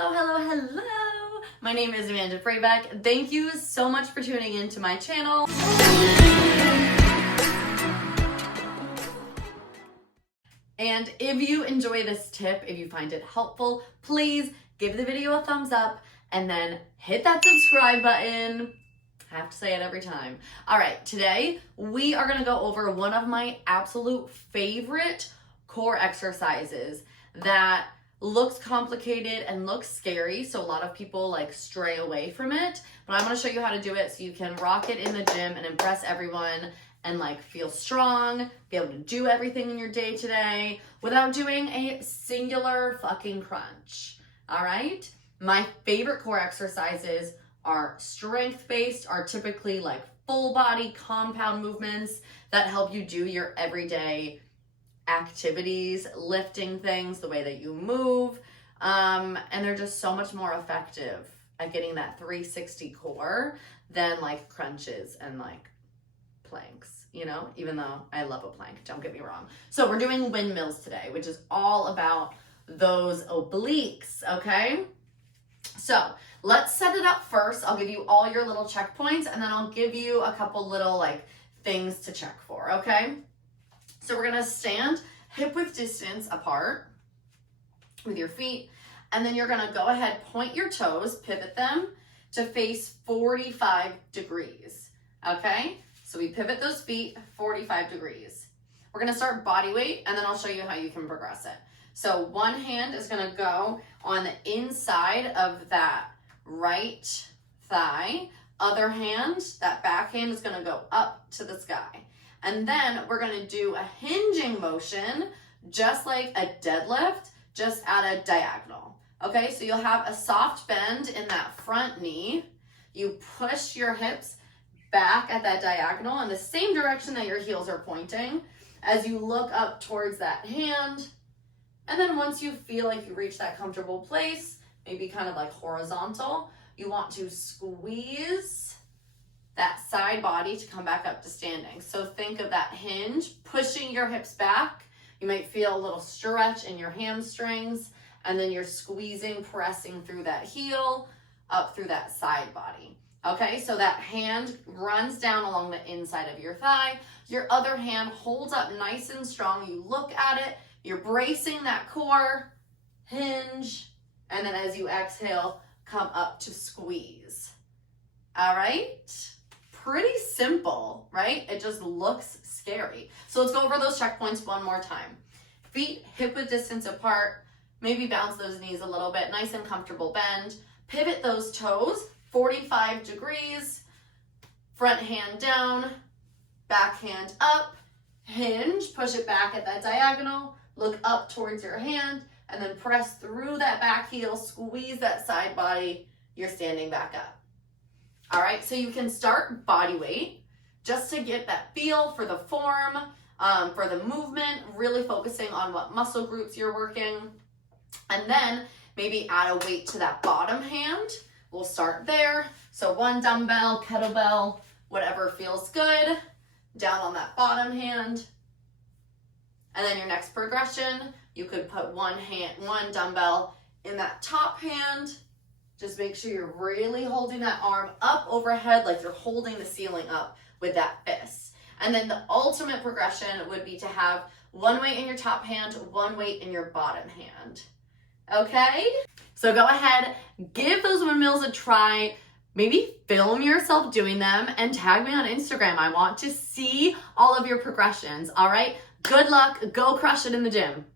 Hello, hello, hello. My name is Amanda Freybeck. Thank you so much for tuning into my channel. And if you enjoy this tip, if you find it helpful, please give the video a thumbs up and then hit that subscribe button. I have to say it every time. All right, today we are gonna go over one of my absolute favorite core exercises that looks complicated and looks scary, so a lot of people like stray away from it, but I'm gonna show you how to do it so you can rock it in the gym and impress everyone and like feel strong, be able to do everything in your day today without doing a singular fucking crunch. All right? My favorite core exercises are strength-based, are typically like full body compound movements that help you do your everyday activities, lifting things, the way that you move, and they're just so much more effective at getting that 360 core than like crunches and like planks, you know, even though I love a plank, don't get me wrong. So we're doing windmills today, which is all about those obliques, okay? So let's set it up first. I'll give you all your little checkpoints and then I'll give you a couple little like things to check for, okay? So we're gonna stand hip width distance apart with your feet, and then you're gonna go ahead, point your toes, pivot them to face 45 degrees, okay? So we pivot those feet 45 degrees. We're gonna start body weight, and then I'll show you how you can progress it. So one hand is gonna go on the inside of that right thigh. Other hand, that back hand is gonna go up to the sky. And then we're gonna do a hinging motion, just like a deadlift, just at a diagonal. Okay, so you'll have a soft bend in that front knee. You push your hips back at that diagonal in the same direction that your heels are pointing as you look up towards that hand. And then once you feel like you reach that comfortable place, maybe kind of like horizontal, you want to squeeze that side body to come back up to standing. So think of that hinge, pushing your hips back. You might feel a little stretch in your hamstrings, and then you're squeezing, pressing through that heel, up through that side body. Okay, so that hand runs down along the inside of your thigh. Your other hand holds up nice and strong. You look at it, you're bracing that core, hinge, and then as you exhale, come up to squeeze. All right? Pretty simple, right? It just looks scary. So let's go over those checkpoints one more time. Feet hip width distance apart, maybe bounce those knees a little bit, nice and comfortable bend. Pivot those toes 45 degrees, front hand down, back hand up, hinge, push it back at that diagonal, look up towards your hand, and then press through that back heel, squeeze that side body, you're standing back up. All right, so you can start body weight just to get that feel for the form, for the movement, really focusing on what muscle groups you're working. And then maybe add a weight to that bottom hand. We'll start there. So one dumbbell, kettlebell, whatever feels good, down on that bottom hand. And then your next progression, you could put one dumbbell in that top hand. Just make sure you're really holding that arm up overhead like you're holding the ceiling up with that fist. And then the ultimate progression would be to have one weight in your top hand, one weight in your bottom hand. Okay? So go ahead, give those windmills a try. Maybe film yourself doing them and tag me on Instagram. I want to see all of your progressions, all right? Good luck. Go crush it in the gym.